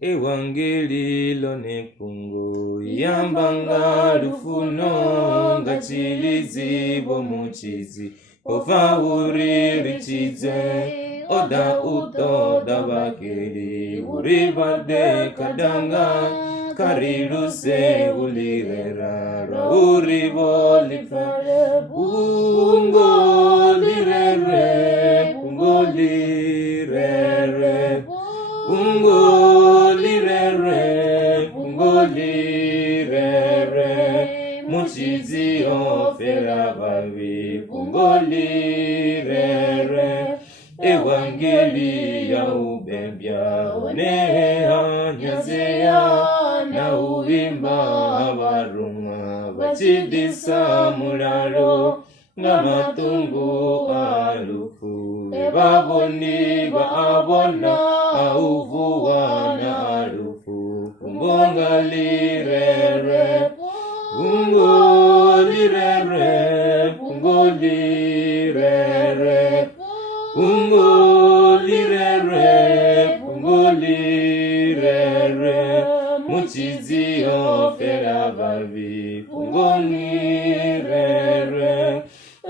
Ewangeli lone kungu yambanga lufuno ngachilizi bomuchizi ofauri richize oda utoda bakeli uribade kadanga kariluse ulirera rauribo lifare pungo lirere pungo lirere pungo lirere pungo lirere muchizi ofera babi pungo lirere Evangeli ya ubembya oneha nyazea na uimba abaruma bachidisa mulalo ngamatungu alufu ebaboni baabona auvuwa na alufu pungonga lirere pungo lirere pungo lirere pungo lirere pungo lirere muchizi ofera babi pungo lirere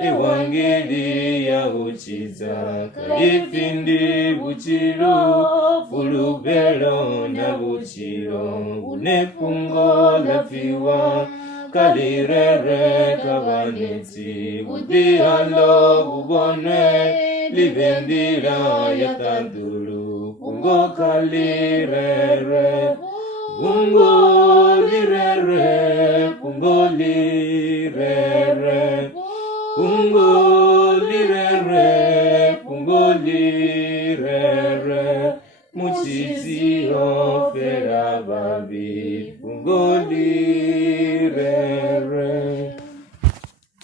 Evangeli ya uchiza kalifindi buchilo fulubelo na buchilo unepungo la fiwa kalirere kabaneti budihalo bubone livendira yatadulu pungo kalirere pungo lirere pungo lirere pungo lirere pungo lirere muchizi ofera babi pungo lirere